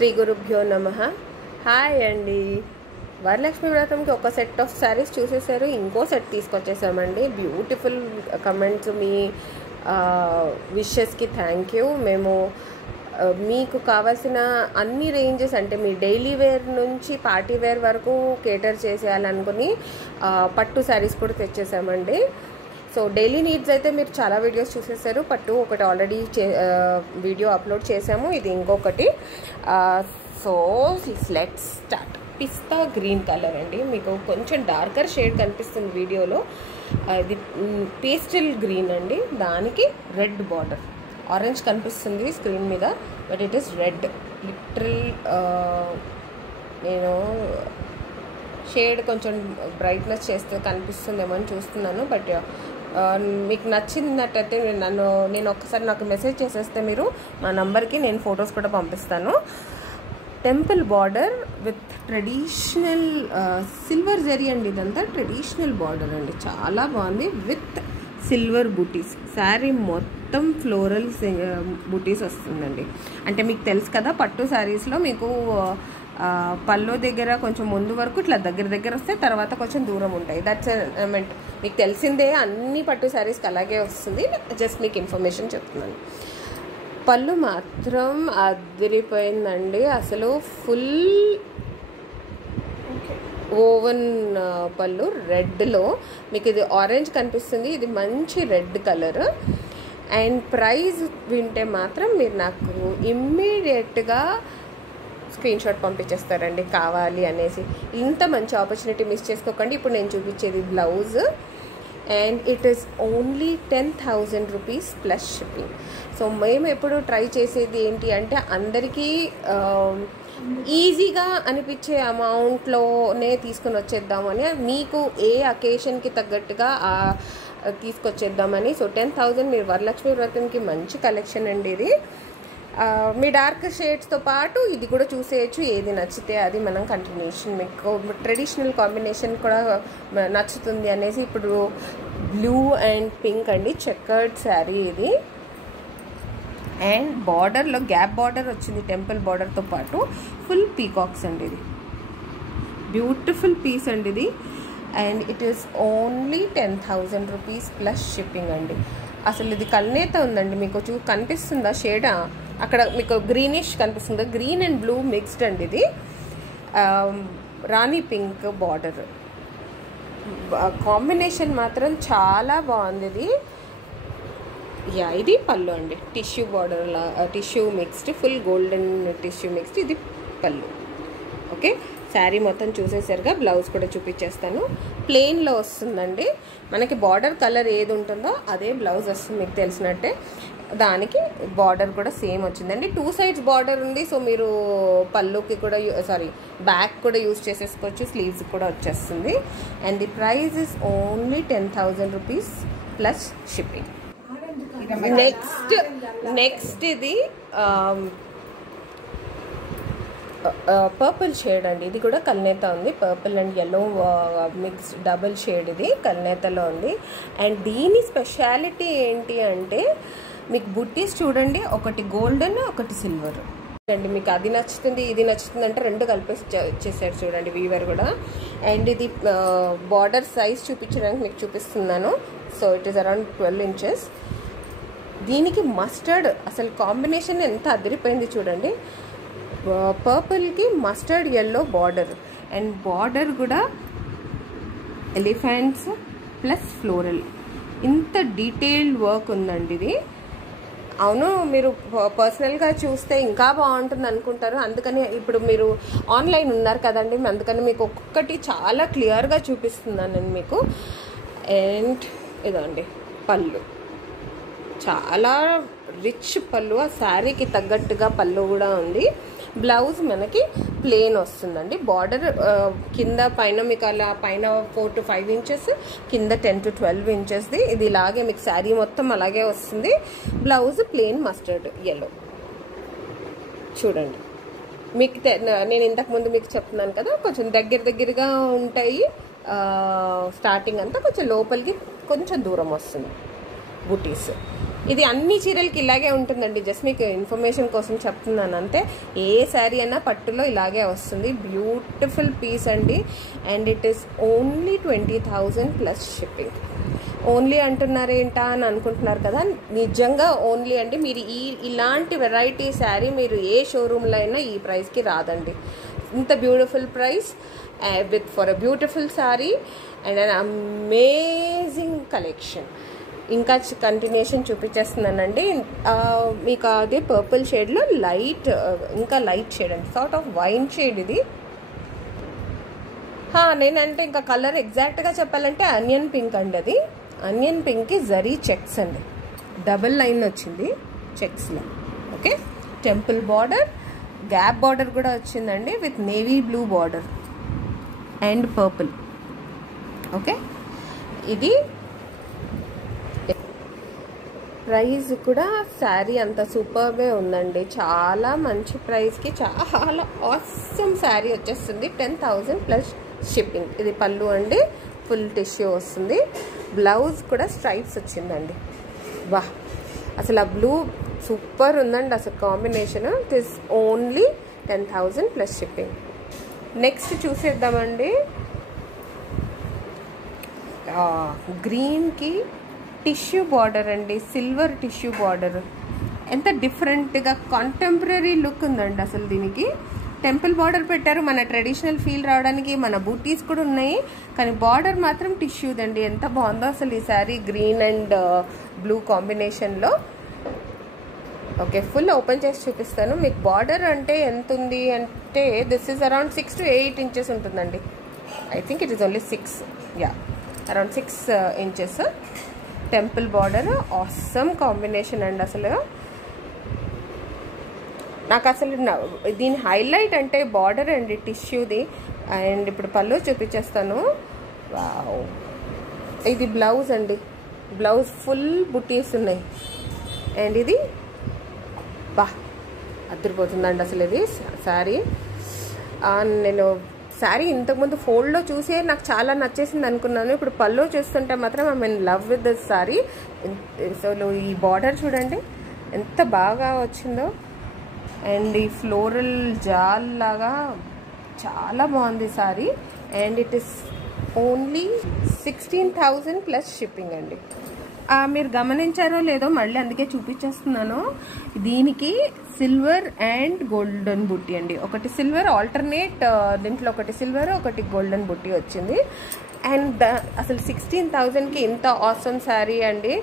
శ్రీ గురుభ్యో నమః. హాయ్ అండి. వరలక్ష్మి వ్రతంకి ఒక సెట్ ఆఫ్ శారీస్ చూసేసారు, ఇంకో సెట్ తీసుకొచ్చేసామండి. బ్యూటిఫుల్ కమెంట్స్, మీ విషెస్కి థ్యాంక్ యూ. మేము మీకు కావాల్సిన అన్ని రేంజెస్, అంటే మీ డైలీ వేర్ నుంచి పార్టీ వేర్ వరకు కేటర్ చేసేయాలనుకుని పట్టు శారీస్ కూడా తెచ్చేసామండి. సో డైలీ నీడ్స్ అయితే మీరు చాలా వీడియోస్ చూసేసారు. పట్టు ఒకటి ఆల్రెడీ వీడియో అప్లోడ్ చేసాము, ఇది ఇంకొకటి. So let's start. Pista green colour అండి, మీకు కొంచెం డార్కర్ షేడ్ కనిపిస్తుంది వీడియోలో. ఇది పేస్టల్ గ్రీన్ అండి, దానికి రెడ్ బార్డర్. ఆరెంజ్ కనిపిస్తుంది స్క్రీన్ మీద, but it is red. Literal నేను షేడ్ కొంచెం బ్రైట్నెస్ చేస్తే కనిపిస్తుందేమో అని చూస్తున్నాను. బట్ మీకు నచ్చినట్టయితే నేను ఒక్కసారి నాకు మెసేజ్ చేసేస్తే మీరు మా నంబర్కి నేను ఫొటోస్ కూడా పంపిస్తాను. Temple border with traditional silver zari అండి, ఇదంతా ట్రెడిషనల్ బార్డర్ అండి, చాలా బాగుంది. విత్ సిల్వర్ బూటీస్, శారీ మొత్తం ఫ్లోరల్ బూటీస్ వస్తుందండి. అంటే మీకు తెలుసు కదా, పట్టు శారీస్లో మీకు పల్లో దగ్గర కొంచెం ముందు వరకు ఇట్లా దగ్గర వస్తే తర్వాత కొంచెం దూరం ఉంటాయి. దట్స్ మీకు తెలిసిందే, అన్ని పట్టు శారీస్కి అలాగే వస్తుంది. జస్ట్ మీకు ఇన్ఫర్మేషన్ చెప్తున్నాను. పళ్ళు మాత్రం అదిరిపోయిందండి, అసలు ఫుల్ ఓవెన్ పళ్ళు రెడ్లో. మీకు ఇది ఆరెంజ్ కనిపిస్తుంది, ఇది మంచి రెడ్ కలర్. అండ్ ప్రైస్ వింటే మాత్రం మీరు నాకు ఇమ్మీడియట్గా స్క్రీన్ షాట్ పంపించేస్తారండి కావాలి అనేసి. ఇంత మంచి ఆపర్చునిటీ మిస్ చేసుకోకండి. ఇప్పుడు నేను చూపించేది blouse, and it is only 10,000 rupees plus shipping. So మేము ఎప్పుడు ట్రై చేసేది ఏంటి అంటే, అందరికీ ఈజీగా అనిపించే అమౌంట్లోనే తీసుకొని వచ్చేద్దామని, మీకు ఏ అకేషన్కి తగ్గట్టుగా తీసుకొచ్చేద్దామని. సో 10,000 మీరు వరలక్ష్మి వ్రతంకి మంచి కలెక్షన్ అండి ఇది. మీ డార్క్ షేడ్స్తో పాటు ఇది కూడా చూసేయచ్చు, ఏది నచ్చితే అది మనం కంటిన్యూషన్. మీకు ట్రెడిషనల్ కాంబినేషన్ కూడా నచ్చుతుంది అనేసి ఇప్పుడు బ్లూ అండ్ పింక్ అండి, చెక్కర్డ్ శారీ ఇది. అండ్ బార్డర్లో గ్యాప్ బార్డర్ వచ్చింది, టెంపుల్ బార్డర్తో పాటు ఫుల్ పీకాక్స్ అండి. ఇది బ్యూటిఫుల్ పీస్ అండి ఇది. And it is only 10,000 rupees plus shipping అండి. అసలు ఇది కల్నేత ఉందండి, మీకు కనిపిస్తుందా షేడా? అక్కడ మీకు గ్రీనిష్ కనిపిస్తుంది, గ్రీన్ అండ్ బ్లూ మిక్స్డ్ అండి ఇది. రాణి పింక్ బార్డర్ కాంబినేషన్ మాత్రం చాలా బాగుంది ఇది. ఇది పళ్ళు అండి, tissue border, tissue mixed, full golden tissue mixed. ఇది పళ్ళు. ఓకే, శారీ మొత్తం చూసేసరిగా బ్లౌజ్ కూడా చూపించేస్తాను. ప్లెయిన్లో వస్తుందండి, మనకి బార్డర్ కలర్ ఏది ఉంటుందో అదే బ్లౌజ్ వస్తుంది, మీకు తెలిసినట్టే. దానికి బార్డర్ కూడా సేమ్ వచ్చిందండి, 2 సైడ్స్ బార్డర్ ఉంది. సో మీరు పళ్ళుకి కూడా బ్యాక్ కూడా యూజ్ చేసేసుకోవచ్చు, స్లీవ్స్ కూడా వచ్చేస్తుంది. And the price is only 10,000 rupees plus shipping. Next ఇది పర్పుల్ షేడ్ అండి, ఇది కూడా కల్నేత ఉంది. Purple and yellow mix double shade, ఇది కల్నేతలో ఉంది. అండ్ దీని స్పెషాలిటీ ఏంటి అంటే, మీకు బుట్టీస్ చూడండి, ఒకటి గోల్డెన్ ఒకటి సిల్వర్ అండి. మీకు అది నచ్చుతుంది ఇది నచ్చుతుంది అంటే రెండు కలిపేసి చేశారు చూడండి వీవర్ కూడా. అండ్ ఇది బార్డర్ సైజ్ చూపించడానికి మీకు చూపిస్తున్నాను. So it is around 12 inches. దీనికి మస్టర్డ్, అసలు కాంబినేషన్ ఎంత అదిరిపోయింది చూడండి. పర్పుల్కి mustard yellow border, and border కూడా ఎలిఫెంట్స్ ప్లస్ ఫ్లోరల్, ఇంత డీటెయిల్డ్ వర్క్ ఉందండి ఇది. అవును, మీరు పర్సనల్గా చూస్తే ఇంకా బాగుంటుంది అనుకుంటారు, అందుకని ఇప్పుడు మీరు ఆన్లైన్ ఉన్నారు కదండి, అందుకని మీకు ఒక్కొక్కటి చాలా క్లియర్గా చూపిస్తున్నాను నేను మీకు. అండ్ ఇదండి పళ్ళు, చాలా రిచ్ పళ్ళు, ఆ శారీకి తగ్గట్టుగా పళ్ళు కూడా ఉంది. బ్లౌజ్ మనకి ప్లెయిన్ వస్తుందండి. బార్డర్ కింద పైన మీకు అలా పైన 4 to 5 inches, కింద 10 to 12 inchesది. ఇది ఇలాగే మీకు శారీ మొత్తం అలాగే వస్తుంది. బ్లౌజ్ ప్లెయిన్ మస్టర్డ్ ఎల్లో చూడండి. మీకు నేను ఇంతకుముందు మీకు చెప్తున్నాను కదా, కొంచెం దగ్గరగా ఉంటాయి. స్టార్టింగ్ అంతా కొంచెం లోపలికి కొంచెం దూరం వస్తుంది బుటీస్. ఇది అన్ని చీరలకి ఇలాగే ఉంటుందండి, జస్ట్ మీకు ఇన్ఫర్మేషన్ కోసం చెప్తున్నాను అంతే. ఏ శారీ అయినా పట్టులో ఇలాగే వస్తుంది. బ్యూటిఫుల్ పీస్ అండి. And it is only 20,000 plus shipping. Only అంటున్నారేంటా అని అనుకుంటున్నారు కదా, నిజంగా ఓన్లీ అండి. మీరు ఇలాంటి వెరైటీ శారీ మీరు ఏ షోరూంలో అయినా ఈ ప్రైస్కి రాదండి. ఇంత beautiful price with for a beautiful sari and an amazing collection. ఇంకా కంటిన్యూషన్ చూపించేస్తున్నానండి. మీకు అదే పర్పుల్ షేడ్లో లైట్, ఇంకా లైట్ షేడ్ అండి, సార్ట్ ఆఫ్ వైన్ షేడ్ ఇది. నేనంటే ఇంకా కలర్ ఎగ్జాక్ట్గా చెప్పాలంటే అనియన్ పింక్ అండి. అది అనియన్ పింక్కి జరీ చెక్స్ అండి, డబుల్ లైన్ వచ్చింది చెక్స్లో. Okay, temple border, gap border కూడా వచ్చిందండి with navy blue border and purple. Okay, ఇది ప్రైస్ కూడా శారీ అంత సూపర్వే ఉందండి. చాలా మంచి ప్రైస్కి చాలా ఆసమ్ శారీ వచ్చేస్తుంది. 10,000 ప్లస్ షిప్పింగ్. ఇది పళ్ళు అండి, ఫుల్ టిష్యూ వస్తుంది. బ్లౌజ్ కూడా స్ట్రైప్స్ వచ్చిందండి. వా, అసలు ఆ బ్లూ సూపర్ ఉందండి అసలు combination. It is only 10,000 plus shipping. Next చూసేద్దామండి. గ్రీన్కి టిష్యూ బార్డర్ అండి, సిల్వర్ టిష్యూ బార్డర్. ఎంత డిఫరెంట్గా కాంటెంపరీ లుక్ ఉందండి అసలు దీనికి. టెంపుల్ బార్డర్ పెట్టారు, మన ట్రెడిషనల్ ఫీల్ రావడానికి. మన బూటీస్ కూడా ఉన్నాయి, కానీ బార్డర్ మాత్రం టిష్యూదండి. ఎంత బాగుందో అసలు ఈ శారీ గ్రీన్ అండ్ బ్లూ కాంబినేషన్లో. ఓకే, ఫుల్ ఓపెన్ చేసి చూపిస్తాను మీకు. బార్డర్ అంటే ఎంత ఉంది అంటే this is around 6 to 8 inches ఉంటుందండి. I think it is only 6, yeah, around 6 inches. Temple border awesome combination అండి. అసలు నాకు అసలు దీని హైలైట్ అంటే బార్డర్ అండి, టిష్యూది. అండ్ ఇప్పుడు పళ్ళు చూపించేస్తాను. వావ్, ఇది బ్లౌజ్ అండి. బ్లౌజ్ ఫుల్ బుటీస్ ఉన్నాయి. అండ్ ఇది బా అద్దరిపోతుందండి అసలు ఇది శారీ. నేను శారీ ఇంతకుముందు ఫోల్డ్లో చూసే నాకు చాలా నచ్చేసింది అనుకున్నాను. ఇప్పుడు పళ్ళు చూస్తుంటే మాత్రం I mean love with this sari. అసలు ఈ బార్డర్ చూడండి ఎంత బాగా వచ్చిందో. అండ్ ఈ ఫ్లోరల్ జాల్ లాగా చాలా బాగుంది sari. And it is only 16,000 plus shipping అండి. మీరు గమనించారో లేదో మళ్ళీ అందుకే చూపించేస్తున్నాను. దీనికి సిల్వర్ అండ్ గోల్డెన్ బుట్టి అండి. ఒకటి సిల్వర్ ఆల్టర్నేట్, దీంట్లో ఒకటి సిల్వర్ ఒకటి గోల్డెన్ బుట్టి వచ్చింది. అండ్ అసలు 16,000కి ఇంత ఆసమ్ శారీ అండి.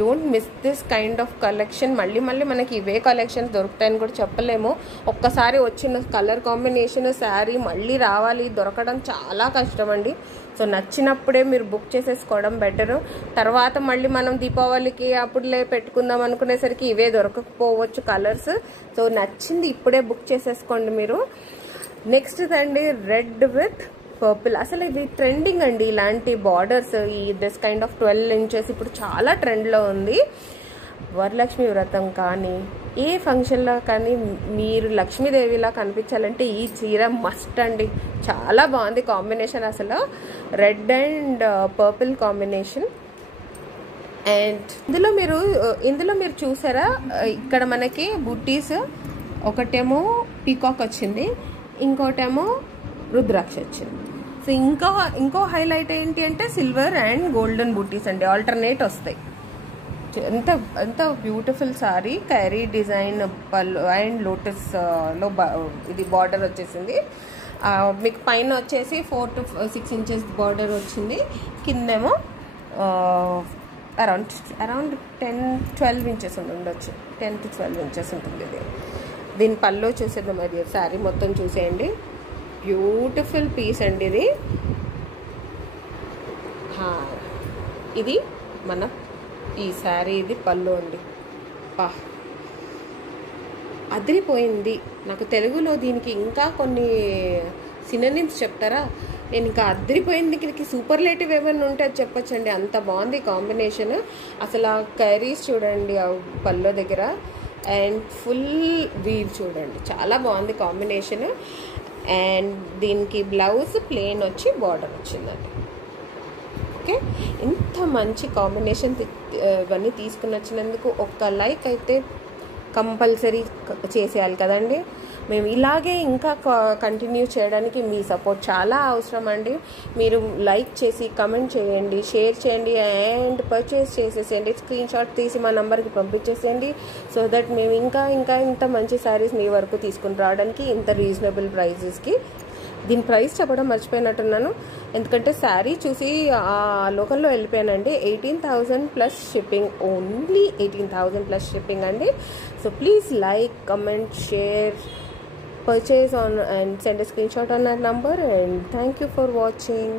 Don't miss this kind of collection. మళ్ళీ మనకి ఇవే కలెక్షన్స్ దొరుకుతాయని కూడా చెప్పలేము. ఒక్కసారి వచ్చిన కలర్ కాంబినేషన్ శారీ మళ్ళీ రావాలి, దొరకడం చాలా కష్టం అండి. సో నచ్చినప్పుడే మీరు బుక్ చేసేసుకోవడం బెటరు. తర్వాత మళ్ళీ మనం దీపావళికి అప్పుడులే పెట్టుకుందాం అనుకునేసరికి ఇవే దొరకకపోవచ్చు కలర్స్. సో నచ్చింది ఇప్పుడే బుక్ చేసేసుకోండి మీరు. నెక్స్ట్ అండి రెడ్ విత్ పర్పుల్. అసలు ఇది ట్రెండింగ్ అండి, ఇలాంటి బార్డర్స్. ఈ దిస్ కైండ్ ఆఫ్ 12 inches ఇప్పుడు చాలా ట్రెండ్లో ఉంది. వరలక్ష్మి వ్రతం కానీ ఏ ఫంక్షన్లో కానీ మీరు లక్ష్మీదేవిలా కనిపించాలంటే ఈ చీర మస్ట్ అండి. చాలా బాగుంది కాంబినేషన్ అసలు, red and purple combination. And ఇందులో మీరు చూసారా, ఇక్కడ మనకి బుట్టీస్ ఒకటేమో పీకాక్ వచ్చింది, ఇంకోటేమో రుద్రాక్ష వచ్చింది. సో ఇంకో హైలైట్ ఏంటి అంటే సిల్వర్ అండ్ గోల్డెన్ బుట్టీస్ అండి, ఆల్టర్నేట్ వస్తాయి. ఎంత బ్యూటిఫుల్ సారీ. క్యారీ డిజైన్ పళ్ళు అండ్ లోటస్లో ఇది బార్డర్ వచ్చేసింది. మీకు పైన వచ్చేసి 4 to 6 inches బార్డర్ వచ్చింది. కిందేమో అరౌండ్ 10-12 inches ఉండొచ్చు, 10 to 12 inches ఉంటుంది ఇది. దీని పళ్ళు చూసేద్దాం. మరి శారీ మొత్తం చూసేయండి. బ్యూటిఫుల్ పీస్ అండి ఇది. ఇది మన ఈ శారీ, ఇది పళ్ళు అండి. అదిరిపోయింది. నాకు తెలుగులో దీనికి ఇంకా కొన్ని సినోనిమ్స్ చెప్తారా? నేను ఇంకా అదిరిపోయింది, దీనికి సూపర్లేటివ్ ఏమైనా ఉంటే అది చెప్పొచ్చండి, అంత బాగుంది కాంబినేషన్. అసలు ఆ కర్రీస్ చూడండి ఆ పళ్ళు దగ్గర, అండ్ ఫుల్ వీవ్ చూడండి, చాలా బాగుంది కాంబినేషన్. అండ్ దీనికి బ్లౌజ్ ప్లెయిన్ వచ్చి బార్డర్ వచ్చిందండి. ఓకే, ఇంత మంచి కాంబినేషన్ ఇవన్నీ తీసుకుని వచ్చినందుకు ఒక్క లైక్ అయితే కంపల్సరీ చేసేయాలి కదండి. మేము ఇలాగే ఇంకా కంటిన్యూ చేయడానికి మీ సపోర్ట్ చాలా అవసరం అండి. మీరు లైక్ చేసి కమెంట్ చేయండి, షేర్ చేయండి అండ్ పర్చేస్ చేసేసేయండి. స్క్రీన్ షాట్ తీసి మా నెంబర్కి పంపించేసేయండి. సో దట్ మేము ఇంకా ఇంత మంచి శారీస్ మీ వరకు తీసుకుని రావడానికి ఇంత రీజనబుల్ ప్రైజెస్కి. దీని ప్రైస్ చెప్పడం మర్చిపోయినట్టున్నాను, ఎందుకంటే శారీ చూసి ఆ లోకల్లో వెళ్ళిపోయానండి. 18,000 plus shipping, only 18,000 plus shipping అండి. So please like, comment, share, purchase on and send a screenshot on our number, and thank you for watching.